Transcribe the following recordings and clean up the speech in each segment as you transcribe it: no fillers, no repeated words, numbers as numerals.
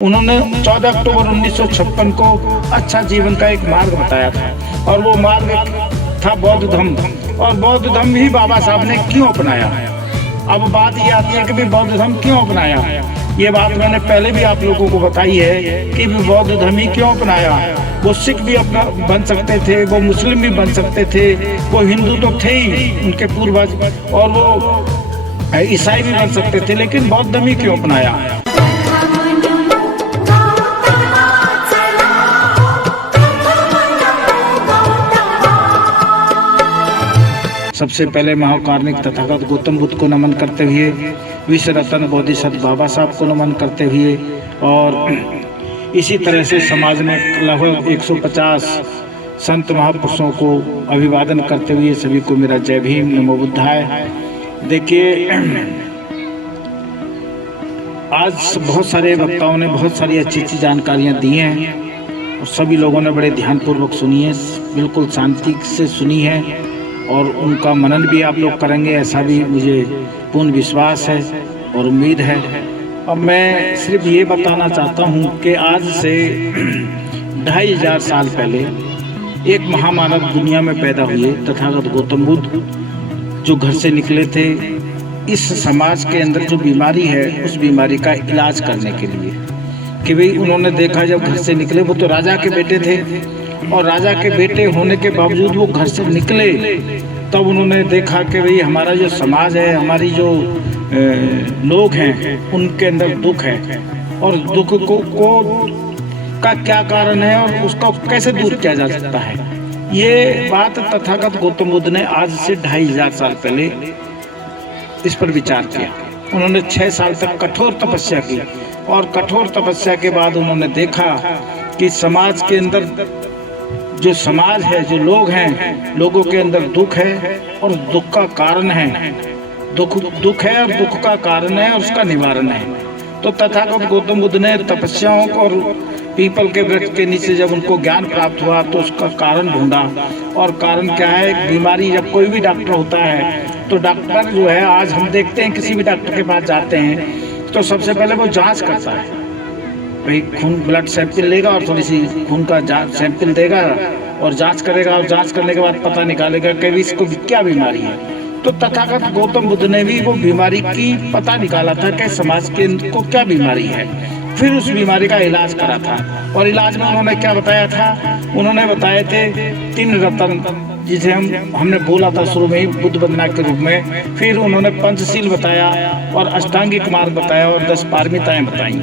उन्होंने 14 अक्टूबर 1956 को अच्छा जीवन का एक मार्ग बताया था और वो मार्ग था बौद्ध धम्म। और बौद्ध धम्म ही बाबा साहब ने क्यों अपनाया। अब बात ये आती है कि भी बौद्ध धम्म क्यों अपनाया। ये बात मैंने पहले भी आप लोगों को बताई है कि भी बौद्ध धम्म ही क्यों अपनाया। वो सिख भी अपना बन सकते थे, वो मुस्लिम भी बन सकते थे, वो हिंदू तो थे ही उनके पूर्वज, और वो ईसाई भी बन सकते थे, लेकिन बौद्ध धम्म ही क्यों अपनाया। सबसे पहले महाकारुणिक तथागत गौतम बुद्ध को नमन करते हुए, विश्व रत्न बोधिसत्व बाबा साहब को नमन करते हुए, और इसी तरह से समाज में लगभग 150 संत महापुरुषों को अभिवादन करते हुए सभी को मेरा जय भीम, नमो बुद्धाय। देखिए, आज बहुत सारे वक्ताओं ने बहुत सारी अच्छी अच्छी जानकारियाँ दी हैं और सभी लोगों ने बड़े ध्यानपूर्वक सुनी है, बिल्कुल शांति से सुनी है, और उनका मनन भी आप लोग करेंगे ऐसा भी मुझे पूर्ण विश्वास है और उम्मीद है। अब मैं सिर्फ ये बताना चाहता हूँ कि आज से 2500 साल पहले एक महामानव दुनिया में पैदा हुए तथागत गौतम बुद्ध, जो घर से निकले थे इस समाज के अंदर जो बीमारी है उस बीमारी का इलाज करने के लिए। कि भाई उन्होंने देखा जब घर से निकले, वो तो राजा के बेटे थे, और राजा के बेटे होने के बावजूद वो घर से निकले, तब उन्होंने देखा कि भाई हमारा जो समाज है, हमारी जो लोग हैं, उनके अंदर दुख है, और दुख को का क्या कारण है और उसका कैसे दूर किया जा सकता है। ये बात तथागत गौतम बुद्ध ने आज से 2500 साल पहले इस पर विचार किया। उन्होंने 6 साल तक कठोर तपस्या की, और कठोर तपस्या के बाद उन्होंने देखा कि समाज के अंदर जो समाज है, जो लोग हैं, लोगों के अंदर दुख है और दुख का कारण है, दुख है और दुख का कारण है और उसका निवारण है। तो तथागत गौतम बुद्ध ने तपस्याओं और पीपल के वृक्ष के नीचे जब उनको ज्ञान प्राप्त हुआ तो उसका कारण ढूंढा। और कारण क्या है, बीमारी, जब कोई भी डॉक्टर होता है तो डॉक्टर जो है, आज हम देखते हैं किसी भी डॉक्टर के पास जाते हैं तो सबसे पहले वो जांच करता है, भाई खून ब्लड सैंपल लेगा और थोड़ी सी खून का सैंपल देगा और जांच करेगा, और जांच करने के बाद पता निकालेगा कि इसको क्या बीमारी है। तो तथागत गौतम बुद्ध ने भी वो बीमारी की पता निकाला था कि समाज के को क्या बीमारी है, फिर उस बीमारी का इलाज करा था। और इलाज में उन्होंने क्या बताया था, उन्होंने बताए थे 3 रत्न, जिसे हमने बोला था शुरू में ही बुद्ध वंदना के रूप में। फिर उन्होंने पंचशील बताया और अष्टांगिक मार्ग बताया और 10 पारमिताएं बताई,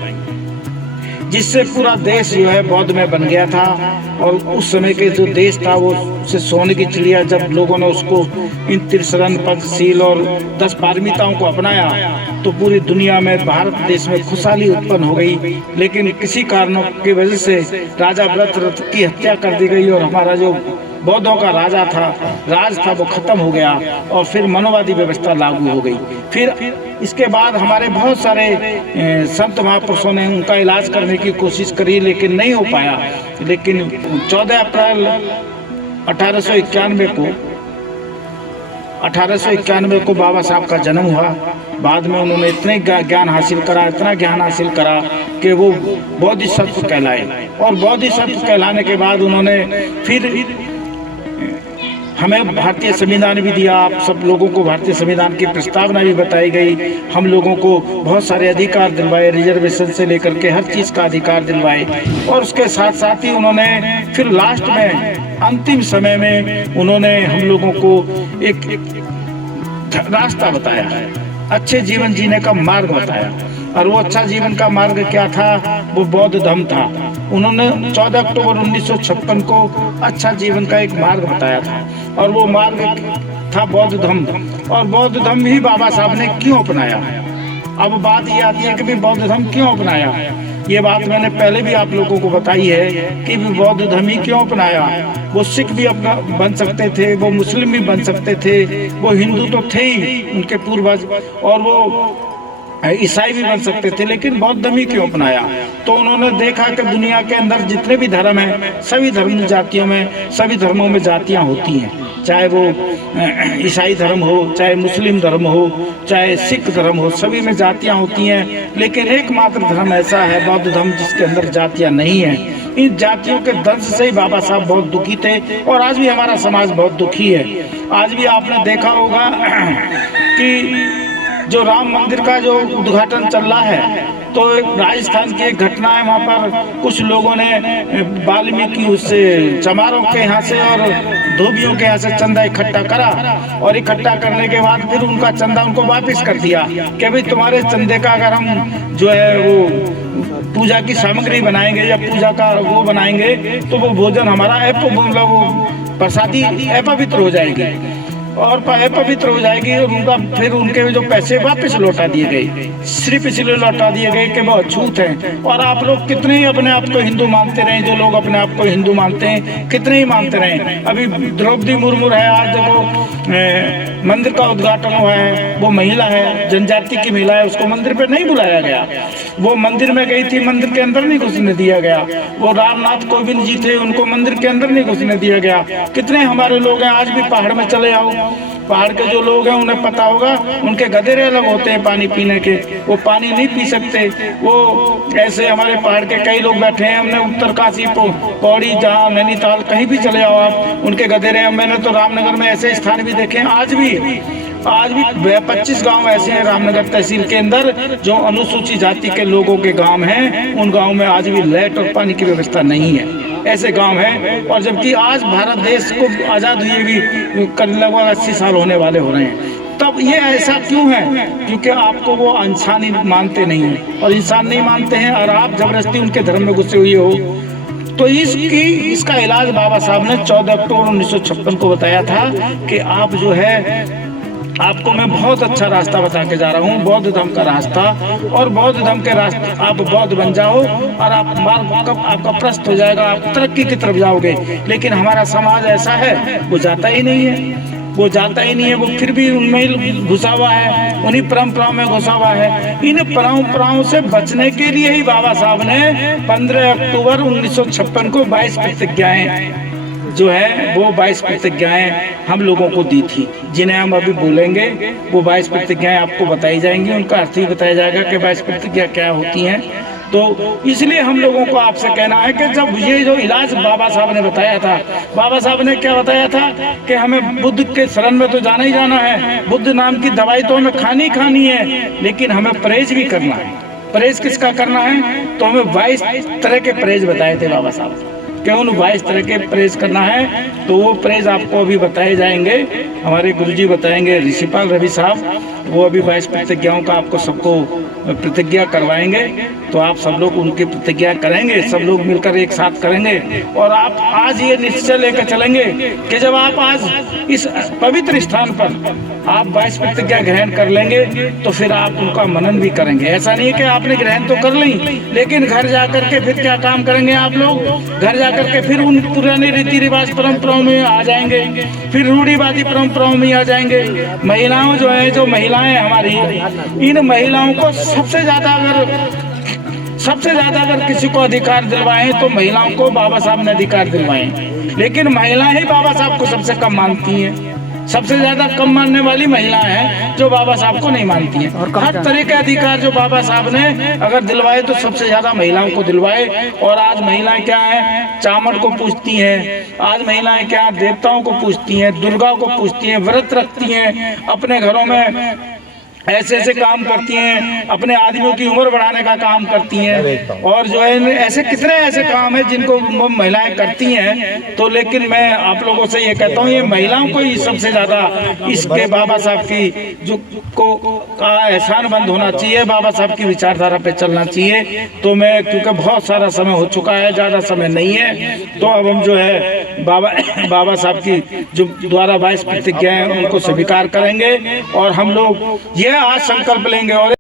जिससे पूरा देश जो है बौद्ध में बन गया था। और उस समय के जो देश था वो से सोने की चिड़िया, जब लोगों ने उसको इन त्रिशरण, पंचशील और 10 पारमिताओं को अपनाया तो पूरी दुनिया में, भारत देश में खुशहाली उत्पन्न हो गई। लेकिन किसी कारणों की वजह से राजा भरत की हत्या कर दी गई और हमारा जो बौद्धों का राज था वो खत्म हो गया, और फिर मनोवादी व्यवस्था लागू हो गई। फिर इसके बाद हमारे बहुत सारे संत महापुरुषों ने उनका इलाज करने की कोशिश करी, लेकिन नहीं हो पाया। लेकिन 14 अप्रैल 1891 को बाबा साहब का जन्म हुआ। बाद में उन्होंने इतना ज्ञान हासिल करा कि वो बोधिसत्व कहलाए, और बोधिसत्व कहलाने के बाद उन्होंने फिर हमें भारतीय संविधान भी दिया। आप सब लोगों को भारतीय संविधान की प्रस्तावना भी बताई गई। हम लोगों को बहुत सारे अधिकार दिलवाए, रिजर्वेशन से लेकर के हर चीज़ का अधिकार दिलवाए। और उसके साथ साथ ही उन्होंने फिर लास्ट में, अंतिम समय में, उन्होंने हम लोगों को एक रास्ता बताया, अच्छे जीवन जीने का मार्ग बताया। और वो अच्छा जीवन का मार्ग क्या था, वो बौद्ध धम्म था। उन्होंने 14 अक्टूबर 1956 को अच्छा जीवन का एक मार्ग बताया था, और वो मार्ग था बौद्ध धम्म। और बौद्ध धम्म ही बाबा साहब ने क्यों अपनाया। अब बात ये आती है कि भी बौद्ध धम्म क्यों अपनाया। ये बात मैंने पहले भी आप लोगों को बताई है कि भी बौद्ध धम्म ही क्यों अपनाया। वो सिख भी अपना बन सकते थे, वो मुस्लिम भी बन सकते थे, वो हिंदू तो थे ही उनके पूर्वज, और वो ईसाई भी बन सकते थे, लेकिन बौद्ध धर्म ही क्यों अपनाया। तो उन्होंने देखा कि दुनिया के अंदर जितने भी धर्म हैं, सभी धर्म जातियों में, सभी धर्मों में जातियां होती हैं, चाहे वो ईसाई धर्म हो, चाहे मुस्लिम धर्म हो, चाहे सिख धर्म हो, सभी में जातियाँ होती हैं, लेकिन एकमात्र धर्म ऐसा है बौद्ध धर्म जिसके अंदर जातियाँ नहीं हैं। इन जातियों के दंश से ही बाबा साहब बहुत दुखी थे और आज भी हमारा समाज बहुत दुखी है। आज भी आपने देखा होगा कि जो राम मंदिर का जो उद्घाटन चल रहा है, तो राजस्थान की एक घटना है, वहाँ पर कुछ लोगों ने वाल्मीकि उससे चमारों के यहाँ से और धोबियों के यहाँ से चंदा इकट्ठा करा और इकट्ठा करने के बाद फिर उनका चंदा उनको वापस कर दिया कि भाई तुम्हारे चंदे का अगर हम जो है वो पूजा की सामग्री बनाएंगे या पूजा का वो बनाएंगे तो वो भोजन हमारा मतलब वो प्रसादी अपवित्र हो जाएगी और पवित्र हो जाएगी और उनका फिर उनके जो पैसे वापस लौटा दिए गए, सिर्फ इसलिए लौटा दिए गए कि वो अछूत हैं। और आप लोग कितने ही अपने आप को हिंदू मानते रहे, जो लोग अपने आप को हिंदू मानते हैं कितने ही मानते रहे। अभी द्रौपदी मुर्मू है, आज देखो मंदिर का उद्घाटन हुआ है, वो महिला है, जनजाति की महिला है, उसको मंदिर पे नहीं बुलाया गया। वो मंदिर में गई थी, मंदिर के अंदर नहीं घुसने दिया गया। वो रामनाथ कोविंद जी थे, उनको मंदिर के अंदर नहीं घुसने दिया गया। कितने हमारे लोग हैं, आज भी पहाड़ में चले आओ, पहाड़ के जो लोग हैं उन्हें पता होगा, उनके गधेरे अलग होते हैं पानी पीने के, वो पानी नहीं पी सकते। वो ऐसे हमारे पहाड़ के कई लोग बैठे हैं, हमने उत्तरकाशी पौड़ी जहाँ नैनीताल कहीं भी चले आओ आप, उनके गधेरे हैं। मैंने तो रामनगर में ऐसे स्थान भी देखे हैं, आज भी 25 गांव ऐसे हैं रामनगर तहसील के अंदर जो अनुसूचित जाति के लोगों के गांव हैं। उन गांव में आज भी लाइट और पानी की व्यवस्था नहीं है, ऐसे गांव हैं। और जबकि आज भारत देश को आज़ाद हुए भी लगभग 80 साल होने वाले हो रहे हैं। तब ये ऐसा क्यों है? क्योंकि आपको वो इंसान मानते नहीं हैं और इंसान नहीं मानते हैं और आप जबरदस्ती उनके धर्म में घुसे हुए हो। तो इसका इलाज बाबा साहब ने 14 अक्टूबर 1956 को बताया था कि आप जो है, आपको मैं बहुत अच्छा रास्ता बता के जा रहा हूँ, बौद्ध धर्म का रास्ता। और बौद्ध धर्म के रास्ते आप बौद्ध बन जाओ और आप मार्ग आपका प्रस्त हो जाएगा, आप तरक्की की तरफ जाओगे। लेकिन हमारा समाज ऐसा है, वो जाता ही नहीं है, वो जाता ही नहीं है, वो फिर भी उनमें ही घुसा हुआ है, उन्हीं परंपराओं में घुसा हुआ है। इन परंपराओं से बचने के लिए ही बाबा साहब ने 15 अक्टूबर 1956 को 22 प्रतिज्ञाएं जो है वो 22 प्रतिज्ञाएं हम लोगों को दी थी, जिन्हें हम अभी बोलेंगे। वो 22 प्रतिज्ञाएं आपको बताई जाएंगी, उनका अर्थ भी बताया जाएगा कि 22 प्रतिज्ञा क्या होती हैं। तो इसलिए हम लोगों को आपसे कहना है कि जब ये जो इलाज बाबा साहब ने बताया था, बाबा साहब ने क्या बताया था कि हमें बुद्ध के शरण में तो जाना ही जाना है, बुद्ध नाम की दवाई तो हमें खानी है, लेकिन हमें परहेज भी करना है। परहेज किसका करना है? तो हमें 22 तरह के परहेज बताए थे बाबा साहब, क्यों 22 तरह के परहेज करना है। तो वो परहेज आपको अभी बताए जाएंगे, हमारे गुरुजी बताएंगे, ऋषिपाल रवि साहब, वो अभी 22 प्रतिज्ञाओं का आपको सबको प्रतिज्ञा करवाएंगे। तो आप सब लोग उनकी प्रतिज्ञा करेंगे, सब लोग मिलकर एक साथ करेंगे। और आप आज ये निश्चय लेकर चलेंगे कि जब आप आज इस पवित्र स्थान पर आप 22 प्रतिज्ञा ग्रहण कर लेंगे तो फिर आप उनका मनन भी करेंगे। ऐसा नहीं है कि आपने ग्रहण तो कर ली, लेकिन घर जाकर के फिर क्या काम करेंगे आप लोग? घर जाकर के फिर उन पुराने रीति रिवाज परंपराओं में आ जाएंगे, फिर रूढ़िवादी परंपराओं में आ जाएंगे। महिलाओं जो है, जो महिलाएं हमारी, इन महिलाओं को सबसे ज्यादा अगर किसी को अधिकार दिलवाएं तो महिलाओं को बाबा साहब ने अधिकार दिलवाएं। लेकिन महिलाएं ही बाबा साहब को सबसे कम मानती हैं, सबसे ज्यादा कम मानने वाली महिलाएं हैं जो बाबा साहब को नहीं मानती हैं। और हर तरह के अधिकार जो बाबा साहब ने अगर दिलवाए तो सबसे ज्यादा महिलाओं को दिलवाए। और आज महिलाएं क्या हैं? चामड़ को पूजती हैं, आज महिलाएं क्या देवताओं को पूजती हैं, दुर्गा को पूजती हैं, व्रत रखती हैं, अपने घरों में ऐसे काम करती हैं, अपने आदमियों की उम्र बढ़ाने का काम करती हैं। और जो है ऐसे कितने ऐसे काम हैं जिनको महिलाएं करती हैं। तो लेकिन मैं आप लोगों से ये कहता हूँ, ये महिलाओं को ही सबसे ज्यादा इसके बाबा साहब की जो का एहसान बंद होना चाहिए, बाबा साहब की विचारधारा पे चलना चाहिए। तो मैं, क्योंकि बहुत सारा समय हो चुका है, ज्यादा समय नहीं है, तो अब हम जो है बाबा साहब की जो द्वारा 22 प्रतिज्ञाएं उनको स्वीकार करेंगे और हम लोग ये आज संकल्प लेंगे और